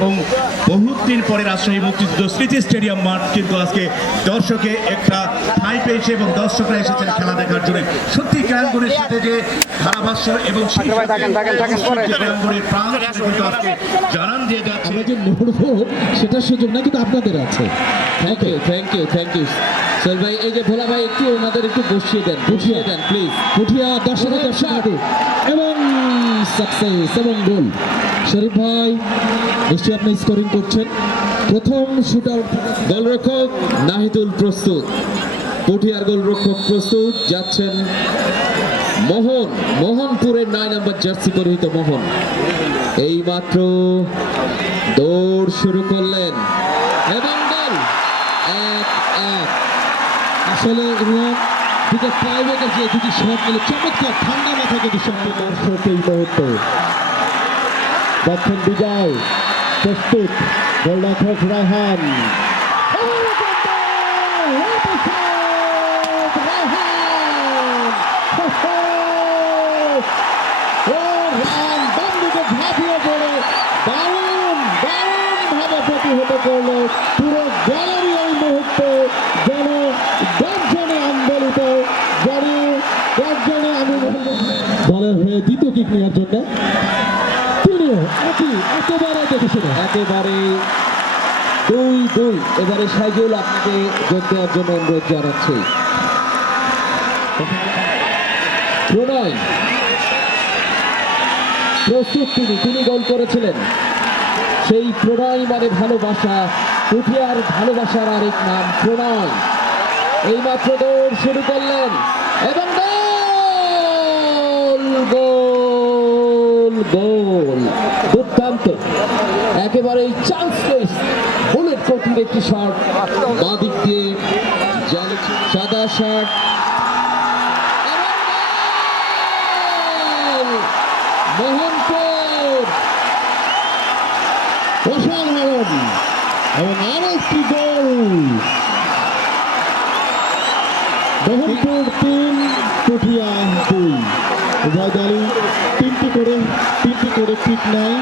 এবং বহুত দিন পরে রাজশাহী মুক্তিযুদ্ধ স্মৃতি স্টেডিয়াম মাঠ কিন্তু আজকে দর্শকে একটা ঠাঁই পেয়েছে এবং দর্শকরা এসেছেন খেলা দেখার জন্য। সত্যি ক্রীড়াঙ্গনের সাথে যে ধারাভাষ্য এবং আজকে জানান দিয়ে যাচ্ছে। আমরা যে লড়বো সেটার সুযোগ না কিন্তু আপনাদের আছে। Thank you thank you thank you Sohel ভাই এই যে ভোলা ভাই একটু ওনাদের একটু বসিয়ে দেন বসিয়ে দেন প্লিজ পুঠিয়া দর্শক দর্শক। এবং সাকসেস এবং গোল শরীফ ভাই, নিশ্চয়ই আপনি স্কোরিং করছেন। প্রথম শুট আউট গোলরক্ষক নাহিদুল প্রস্তুত। পুঠিয়ার গোলরক্ষক প্রস্তুত, যাচ্ছেন মোহন। মোহনপুরের নয় নম্বর জার্সি পরিহিত মোহন। এই মাত্র দৌড় শুরু করলেন। এবং গোল এক এক। আসলে ইমরান দুটো প্রাইভেটের যে দুটি শট নিলে চমৎকার ঠান্ডা মাথা কিন্তু সম্পূর্ণ দর্শক এই মুহূর্তে। দক্ষিণ বিজয় প্রস্তুত গোলরক্ষক রায়হান। প্রতিহত করল পুরো দলের হয়ে দ্বিতীয় কিক নেওয়ার জন্য। তিনিও একই, একেবারে একেবারে দুই দুই। এবারে সাইজুল আপনাকে যোগ দেওয়ার জন্য অনুরোধ জানাচ্ছি। প্রণয়। প্রস্তুত তিনি তিনি গোল করেছিলেন। সেই প্রণয় মানে ভালোবাসা পুঠিয়ার ভালোবাসার আরেক নাম প্রণয়। এইমাত্র দৌড় শুরু করলেন। গোল গোল। দুর্দান্ত। একেবারে চান্সলেস বুলেট প্রতির একটি শট বাঁ দিক দিয়ে সাদা আরেকটি গোল! তিন উভয় দলই তিনটি করে তিনটি করে ঠিক নাই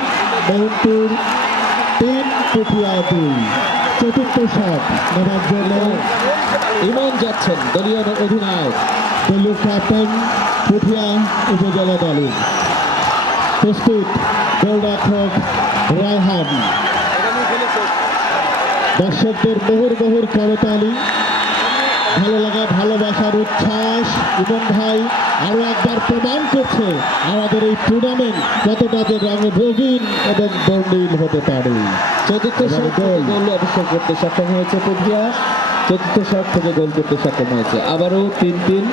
মোহনপুর তিন পুঠিয়া দুই। চতুর্থ শট নেবার জন্য ইমন যাচ্ছেন দলীয় অধিনায়ক। দলীয় ক্যাপ্টেন পুঠিয়া উপজেলা দলের প্রস্তুত গোলরক্ষক রায়হান। দর্শকদের মোহর মোহর করতালি ভালো লাগা ভালোবাসার উচ্ছ্বাস। ইমন ভাই আরও একবার প্রমাণ করছে আমাদের এই টুর্নামেন্ট কতটা যে রঙে রঙিন এবং বর্ণিল হতে পারে। চতুর্থ গোল। অবশ্য করতে সক্ষম হয়েছে পুঠিয়া চতুর্থ শট থেকে গোল করতে সক্ষম হয়েছে। আবারও তিন তিন।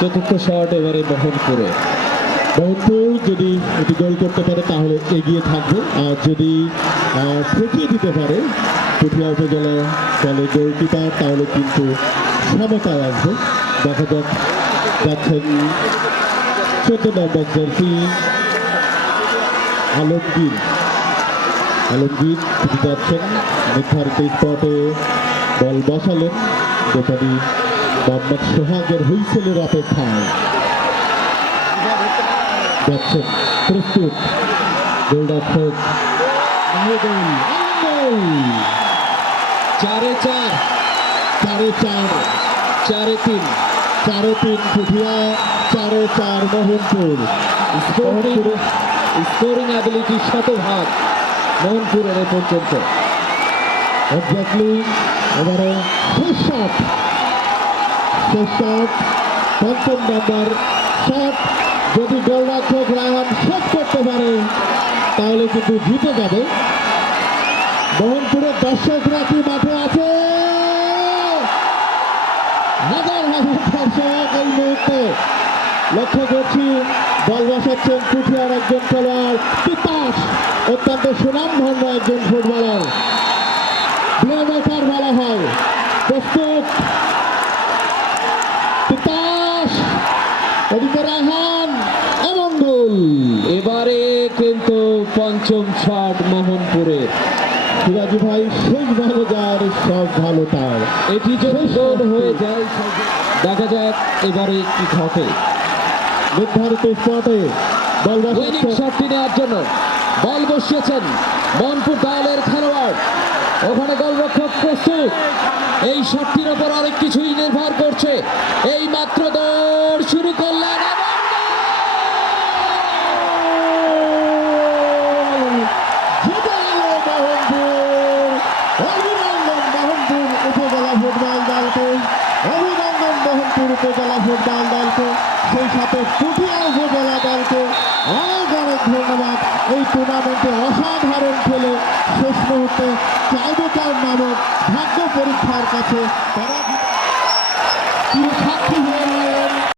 চতুর্থ শট এবারে মোহনপুরে। মোহনপুর যদি এটি গোল করতে পারে তাহলে এগিয়ে থাকবে। আর যদি আহ, দিতে পারে পুঠিয়া উপজেলা দলের গোলকিপার তাহলে কিন্তু সমতায় আসবে দেখা যাক যাচ্ছেন চোদ্দ নম্বর জার্সি আলমগীর। আলমগীর, তিনি যাচ্ছেন নির্ধারিত স্পটে বল বসালেন যেখানে মোহাম্মদ সোহাগের হুইসেলের অপেক্ষায়। যাচ্ছেন প্রস্তুত গোলরক্ষক চারে চার। চারে চার, চারে তিন চারে তিন পুঠিয়া চারে চার মোহনপুর। স্কোরিং অ্যাবিলিটি শতভাগ মোহনপুরের এ পর্যন্ত। এবারে শেষ শট শেষ শট পঞ্চম নম্বর শট যদি গোলরক্ষক রায়হান শেষ করতে পারে, তাহলে কিন্তু জিতে যাবে। মোহনপুরের দর্শকরা কি মাঠে আছে। হাজার হাজার দর্শক এই মুহূর্তে। লক্ষ্য করছি বল বসাচ্ছেন পুঠিয়ার একজন খেলোয়াড়, তিতাস, অত্যন্ত সুনামধন্য একজন ফুটবলার। বলা হয়। প্রস্তুত তিতাস এদিকে রাহান এবং গোল এবারে কিন্তু পঞ্চম শট মোহনপুরের শিবাজি ভাই শেষ ভালো যার সব ভালো তার। এটি যদি গোল হয়ে যায় দেখা যাক এবারে কি ঘটে। নির্ধারিত স্পটে বল উইনিং শটটি নেওয়ার জন্য বল বসিয়েছেন মনপুর দলের খেলোয়াড়। ওখানে গোলরক্ষক প্রস্তুত। এই শটটির ওপর অনেক কিছুই নির্ভর করছে। এই মাত্র দৌড় ফুটবল দলকে, সেই সাথে কুটিয়া উপজেলা দলকে অনেক অনেক ধন্যবাদ। এই টুর্নামেন্টে অসাধারণ খেলে শেষ মুহূর্তে চাইবেকার নামক ভাগ্য পরীক্ষার কাছে তারা সাক্ষী হয়ে